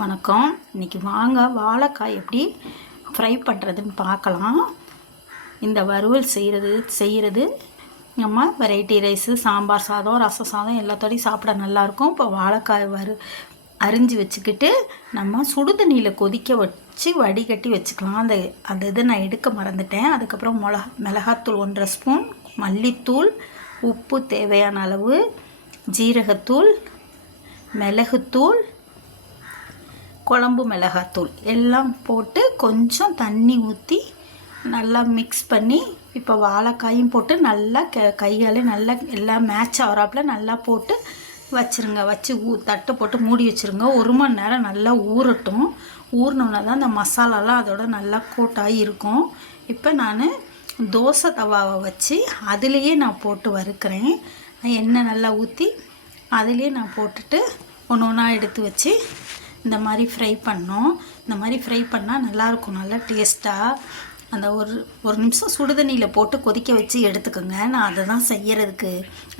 வணக்கம். இன்றைக்கி வாங்க வாழைக்காய் எப்படி ஃப்ரை பண்ணுறதுன்னு பார்க்கலாம். இந்த வறுவல் செய்கிறது நம்ம வெரைட்டி ரைஸு, சாம்பார் சாதம், ரசம் சாதம் எல்லாத்தோடையும் சாப்பிட நல்லாயிருக்கும். இப்போ வாழைக்காய் அரிஞ்சு வச்சுக்கிட்டு நம்ம சுடு தண்ணியில் கொதிக்க வச்சு வடிகட்டி வச்சுக்கலாம். அந்த இதை நான் எடுக்க மறந்துட்டேன். அதுக்கப்புறம் மிளகாத்தூள் 1.5 ஸ்பூன், மல்லித்தூள், உப்பு தேவையான அளவு, ஜீரகத்தூள், மிளகுத்தூள், குழம்பு மிளகாத்தூள் எல்லாம் போட்டு கொஞ்சம் தண்ணி ஊற்றி நல்லா மிக்ஸ் பண்ணி இப்போ வாழைக்காயும் போட்டு நல்லா கையால் நல்லா எல்லாம் மேட்ச் ஆகிறாப்புல நல்லா போட்டு வச்சுருங்க. வச்சு தட்டு போட்டு மூடி வச்சுருங்க. 1 மணி நேரம் நல்லா ஊறட்டும். ஊறினோன்னா தான் அந்த மசாலாலாம் அதோட நல்லா கோட்டாகி இருக்கும். இப்போ நான் தோசை தவாவை வச்சு அதுலேயே நான் போட்டு வறுக்கிறேன். எண்ணெய் நல்லா ஊற்றி அதுலேயே நான் போட்டுட்டு ஒன்று ஒன்றா எடுத்து வச்சு இந்த மாதிரி ஃப்ரை பண்ணோம். இந்த மாதிரி ஃப்ரை பண்ணால் நல்லாயிருக்கும், நல்லா டேஸ்ட்டாக. அந்த ஒரு நிமிஷம் சுடுதண்ணியில் போட்டு கொதிக்க வச்சு எடுத்துக்கோங்க. நான் அதை தான் செய்கிறதுக்கு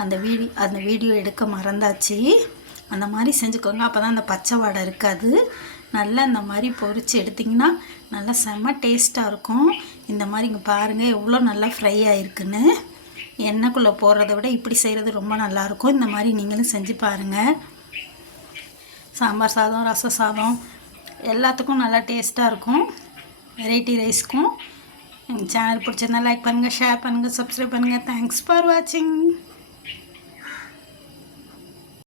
அந்த வீடியோ எடுக்க மறந்தாச்சு. அந்த மாதிரி செஞ்சுக்கோங்க. அப்போ தான் அந்த பச்சை வாடை இருக்காது. நல்லா இந்த மாதிரி பொரித்து எடுத்திங்கன்னா நல்லா செம்ம டேஸ்ட்டாக இருக்கும். இந்த மாதிரி இங்கே பாருங்கள் எவ்வளோ நல்லா ஃப்ரை ஆகிருக்குன்னு. எண்ணெய்க்குள்ளே போடுறத விட இப்படி செய்கிறது ரொம்ப நல்லாயிருக்கும். இந்த மாதிரி நீங்களும் செஞ்சு பாருங்கள். சாம்பார் சாதம், ரசம் சாதம் எல்லாத்துக்கும் நல்லா டேஸ்ட்டாக இருக்கும். வெரைட்டி ரைஸ்க்கும். எங்கள் சேனல் பிடிச்சிருந்தா லைக் பண்ணுங்கள், ஷேர் பண்ணுங்கள், சப்ஸ்கிரைப் பண்ணுங்கள். தேங்க்ஸ் ஃபார் வாட்சிங்.